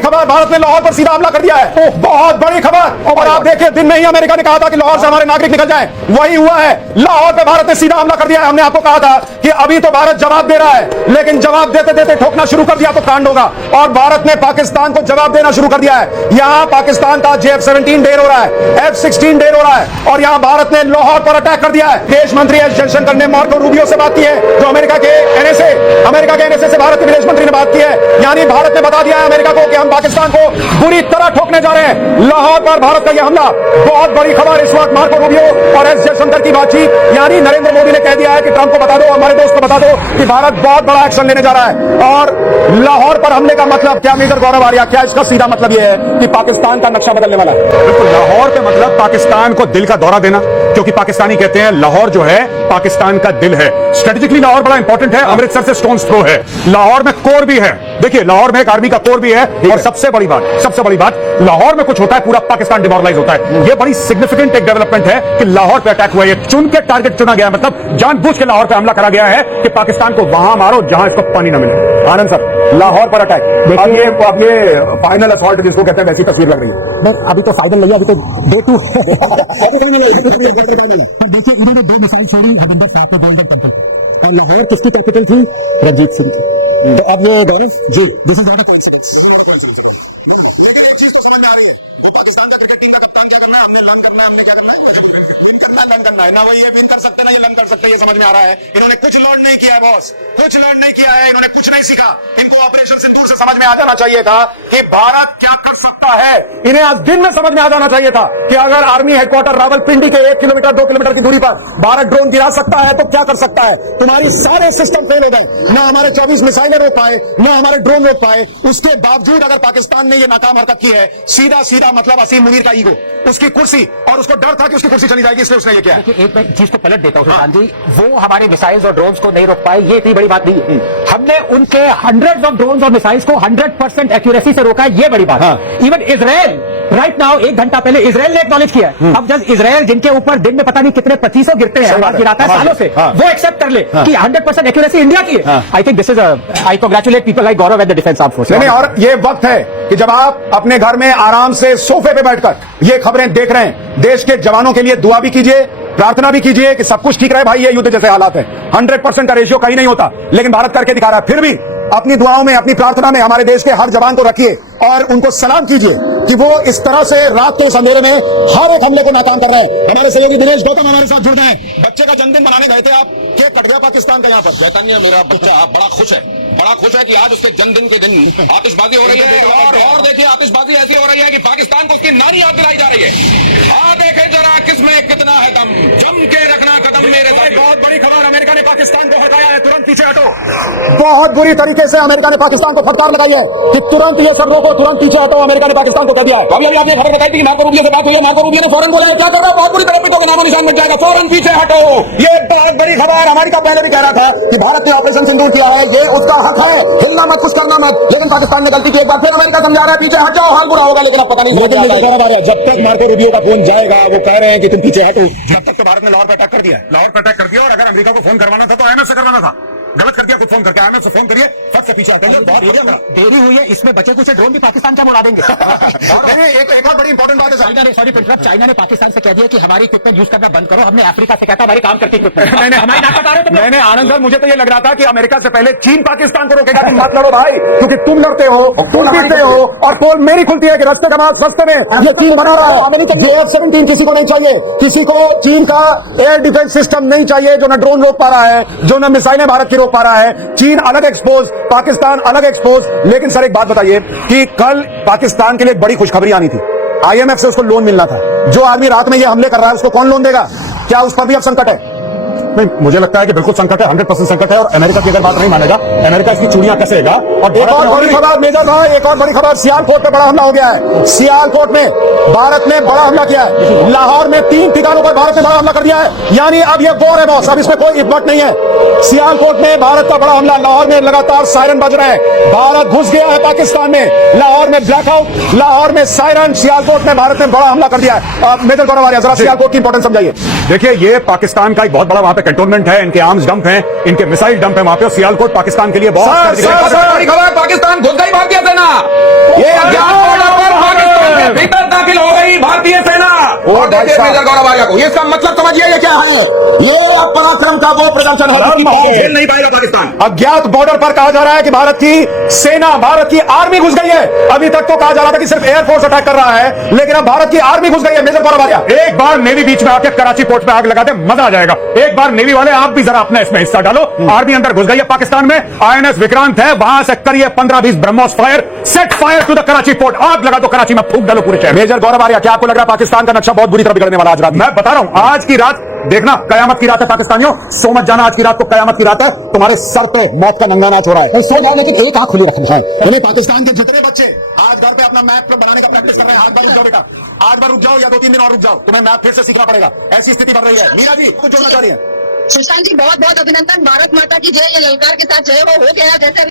खबर, भारत ने लाहौर पर सीधा हमला कर दिया है। बहुत बड़ी खबर। और आप देखिए, दिन में ही अमेरिका ने कहा था कि लाहौर से हमारे नागरिक निकल जाएं, वही हुआ है। लाहौर पे भारत ने सीधा हमला कर दिया है। हमने आपको कहा था कि अभी तो भारत जवाब दे रहा है, लेकिन जवाब देते देते ठोकना शुरू कर दिया तो कांड होगा। और भारत ने पाकिस्तान को जवाब देना शुरू कर दिया है। यहां पाकिस्तान का JF-17 ढेर हो रहा है, F-16 ढेर हो रहा है, और यहां भारत ने लाहौर पर अटैक कर दिया है। विदेश मंत्री एस जयशंकर ने मार्को रूबियो से बात की है, जो अमेरिका के NSA से भारत के विदेश मंत्री ने बात की है। यानी भारत ने बता दिया है अमेरिका को कि हम पाकिस्तान को बुरी तरह ठोकने जा रहे हैं। लाहौर पर भारत का यह हमला, बहुत बड़ी खबर इस वक्त। मार्को रूबियो और एस जयशंकर की बातचीत, यानी नरेंद्र मोदी ने कह दिया है कि ट्रंप को बता दो, हमारे दोस्त को बता दो कि भारत बहुत बड़ा एक्शन लेने जा रहा है। और लाहौर पर हमले का मतलब क्या, मेजर गौरव आर्या, क्या इसका सीधा मतलब यह है कि पाकिस्तान का नक्शा बदलने वाला है? बिल्कुल, लाहौर पे मतलब पाकिस्तान को दिल का दौरा देना, क्योंकि पाकिस्तानी कहते हैं लाहौर जो है पाकिस्तान का दिल है। स्ट्रेटेजिकली लाहौर बड़ा इंपॉर्टेंट है, अमृतसर से स्टोन्स थ्रो है। लाहौर में कोर भी है, देखिए लाहौर में एक आर्मी का कोर भी है। और सबसे बड़ी बात लाहौर में कुछ होता है पूरा पाकिस्तान डिमोरलाइज होता है। यह बड़ी सिग्निफिकेंट एक डेवलपमेंट है कि लाहौर पे अटैक हुआ है। चुन के टारगेट चुना गया, मतलब जानबूझ के लाहौर पे हमला करा गया है कि पाकिस्तान को वहां मारो जहां इसको पानी न मिले। आनंद सर, लाहौर पर अटैक, अब ये फाइनल असॉल्ट जिसको कहते हैं वैसी तस्वीर लग रही है। अभी तो फाइनल नहीं, अभी तो डे 2 देखिए, इन्होंने 2 मिसाइल छोड़ी हरिंदर साहब को गोल्डन टेंपल, और लाहौर किसकी कैपिटल थी? रंजीत सिंह की। तो अब ये Gaurav ji, this is not a coincidence. लेकिन एक चीज तो समझ में आ रही है, वो पाकिस्तान का क्रिकेट टीम का कप्तान क्या करना है, हमने लर्न करना है, हमने क्या करना है, करना है ना, वही विन कर सकते ना, ये लर्न कर सकते, ये समझ में आ रहा है। इन्होंने कुछ लर्न नहीं किया है बॉस, कुछ लर्न नहीं किया है, इन्होंने कुछ नहीं सीखा। इनको ऑपरेशन सिंदूर से समझ में आ जाना चाहिए था कि भारत क्या कर सकता है। इन्हें आज दिन में समझ में आ जाना चाहिए था कि अगर आर्मी हेडक्वार्टर रावलपिंडी के 1 किलोमीटर 2 किलोमीटर की दूरी पर भारत ड्रोन गिरा सकता है तो क्या कर सकता है। तुम्हारी सारे सिस्टम फेल हो गए, ना हमारे 24 मिसाइलें रोक पाए, ना हमारे ड्रोन रोक पाए। उसके बावजूद अगर पाकिस्तान ने ये नाकाम हरकत की है, सीधा मतलब असीम मुनीर का ईगो, उसकी कुर्सी, और उसको डर था कि उसकी कुर्सी चली जाएगी, इसलिए उसने ये किया है। एक चीज को पलट देता हूँ जी, वो हमारे मिसाइल्स और ड्रोन्स को नहीं रोक पाए, ये इतनी बड़ी बात नहीं। हमने उनके हंड्रेड्स ऑफ ड्रोन्स और मिसाइल्स को 100% एक्यूरेसी से रोका है, ये बड़ी बात है। इवन इजराइल राइट नाउ, 1 घंटा पहले इजराइल ने एक्नॉलेज किया है। अब जब इजराइल, जिनके ऊपर दिन में पता नहीं कितने 2500 गिरते हैं, गिराता है सालों से, वो एक्सेप्ट कर ले कि 100% एक्यूरेसी इंडिया की है। I think this is I congratulate people like Gaurav at the defence armed forces. और ये वक्त है कि जब आप अपने घर में आराम से सोफे पे बैठकर ये खबरें देख रहे हैं, देश के जवानों के लिए दुआ भी कीजिए, प्रार्थना भी कीजिए कि सब कुछ ठीक रहे। भाई, ये युद्ध जैसे हालात है, 100% का रेशियो कहीं नहीं होता, लेकिन भारत करके दिखा रहा है। फिर भी अपनी दुआओं में, अपनी प्रार्थना में हमारे देश के हर जवान को रखिए और उनको सलाम कीजिए कि वो इस तरह से रात के इस अंधेरे में हर एक हमले को नाकाम कर रहे हैं। हमारे सहयोगी दिनेश गौतम हमारे साथ जुड़ गए हैं। बच्चे का जन्मदिन मनाने गए थे आप, केक कट गया पाकिस्तान का यहाँ पर। चैतन्य, मेरा बच्चा बड़ा खुश है कि आज उसके जन्मदिन के दिन आतिशबाजी हो रही है। और देखिए, आतिशबाजी ऐसी हो रही है कि पाकिस्तान को उसकी नारी याद दिलाई जा रही है। देखें जरा किसमें कितना है दम, जम के रखना कदम मेरे साथ। बहुत बड़ी खबर, अमेरिका ने पाकिस्तान को हटाया है, तुरंत पीछे हटो। बहुत बुरी तरीके से अमेरिका ने पाकिस्तान को फटकार लगाई है कि तुरंत ये सब रोको, तुरंत पीछे हटो। अमेरिका ने पाकिस्तान को कह दिया है। अभी आपने खबर बताई थी कि मार्को रूबियो से बात हुई है, मार्को रूबियो ने फौरन बोला है क्या कर रहा है, बहुत बुरी तरह के नामो निशान बन जाएगा, फौरन पीछे हटो। ये बहुत बड़ी खबर। अमेरिका पहले भी कह रहा था कि भारत ने ऑपरेशन सिंदूर किया है, ये उसका हक है, हिलना मत, कुछ करना मत, लेकिन पाकिस्तान ने गलती की। एक बार फिर अमेरिका समझा रहा है पीछे हट जाओ, हाल बुरा होगा, लेकिन अब पता नहीं। जब तक मार्को रूबियो का फोन जाएगा, वो कह रहे हैं कि तुम पीछे हटो, जब तक तो भारत ने लाहौर पर अटैक कर दिया है। लाहौर पर अटैक कर दिया, और अगर अमेरिका को फोन करवाना था तो IMF से करवाना था। गलत कर दिया, खुद फोन करके IMF से फोन करिए, फट से पीछे हटेंगे। बहुत देरी हुई है, इसमें बचे कुछ ड्रोन भी पाकिस्तान का उड़ा देंगे। एक और बड़ी इंपॉर्टेंट बात है, चाइना ने पाकिस्तान से कह दिया कि हमारी इक्विपमेंट यूज करना बंद करो। हमने अफ्रीका से कहता हमारी काम करती इक्विपमेंट हमारी ना बता रहे। मैंने आनंद सर, मुझे तो ये लग रहा था कि अमेरिका से पहले चीन पाकिस्तान को रोकेगा कि मत लड़ो भाई, क्योंकि तुम लड़ते हो, तुम जीतते हो, और पोल मेरी खुलती है कि रस्ते का माल सस्ते में ये चीन बना रहा है। JF-17 किसी को नहीं चाहिए, किसी को चीन का एयर डिफेंस सिस्टम नहीं चाहिए जो न ड्रोन रोक पा रहा है, जो न मिसाइलें भारत की रोक पा रहा है। चीन अलग एक्सपोज, पाकिस्तान अलग एक्सपोज। लेकिन सर एक बात बताइए कि कल पाकिस्तान के लिए एक बड़ी खुशखबरी आनी थी, IMF से उसको लोन मिलना था। जो आदमी रात में ये हमले कर रहा है उसको कौन लोन देगा? क्या उस पर भी अब संकट है? नहीं, मुझे लगता है कि बिल्कुल संकट है, 100% संकट है। और अमेरिका की अगर बात नहीं मानेगा, अमेरिका इसकी चूड़ियां कसेगा। और एक और बड़ी खबर मेजर साहब, एक और बड़ी खबर, सियालकोट पे बड़ा हमला हो गया है। सियालकोट में भारत ने बड़ा हमला किया है। लाहौर में 3 ठिकानों पर भारत ने बड़ा हमला कर दिया है। यानी अब ये वॉर है बॉस, अब इसमें कोई इफर्ट नहीं है। सियालकोट में भारत का बड़ा हमला, लाहौर में लगातार सायरन बज रहे हैं, भारत घुस गया है पाकिस्तान में। लाहौर में ब्लैकआउट, लाहौर में सायरन, सियालकोट में भारत ने बड़ा हमला कर दिया है। मेजर गौरव आर्या, जरा सियालकोट की इंपॉर्टेंस समझाइए। देखिए, ये पाकिस्तान का एक बहुत बड़ा वहां पे कंटोनमेंट है, इनके आर्म्स डंप हैं, इनके मिसाइल डंप है वहां पे। सियालकोट पाकिस्तान के लिए बहुत बड़ी खबर, पाकिस्तान घुस गई भारतीय सेना। ये और देखिए मेजर गौरव आर्या को, ये इसका मतलब समझिए ये क्या है, ये पराक्रम का वो प्रदर्शन है खेल नहीं पाएगा पाकिस्तान। अज्ञात बॉर्डर पर कहा जा रहा है कि भारत की सेना, भारत की आर्मी घुस गई है। अभी तक तो कहा जा रहा था कि सिर्फ एयरफोर्स अटैक कर रहा है, लेकिन अब भारत की आर्मी घुस गई है। मेजर गौरव आर्या, एक बार नेवी बीच में आके कराची पोर्ट पे आग लगा दे, मजा आ जाएगा। एक बार नेवी वाले आप भी जरा अपना इसमें हिस्सा डालो। आर्मी अंदर घुस गई है पाकिस्तान में, आईएनएस विक्रांत है, वहां से करिए 15-20 BrahMos fire, set fire to the Karachi port, आग लगा दो कराची में, फूंक डालो पूरे शहर। मेजर गौरव आर्या, क्या आपको लग रहा है पाकिस्तान का नक्शा बहुत बुरी तरह बिगड़ने वाला आज रात में? मैं बता रहा हूं, आज की रात देखना कयामत की रात है पाकिस्तानियों, सो मत जाना, आज की रात को कयामत की रात है, तुम्हारे सर पे मौत का नंगा नाच हो रहा है। सो जाओ लेकिन एक आंख खुली रखना है। यानी पाकिस्तान के जितने बच्चे आज घर पे अपना मैप बनाने का प्रैक्टिस कर रहे हैं, आज बार रुक जाओ बेटा, आज बार रुक जाओ या 2-3 दिन और रुक जाओ, तुम्हें मैप फिर से सीखना पड़ेगा। ऐसी स्थिति बन रही है। मीरा जी कुछ जोड़ना चाह रही है? सुशांत जी बहुत बहुत अभिनंदन, भारत माता की जय। ये ललकार के साथ जय वो हो गया जैसे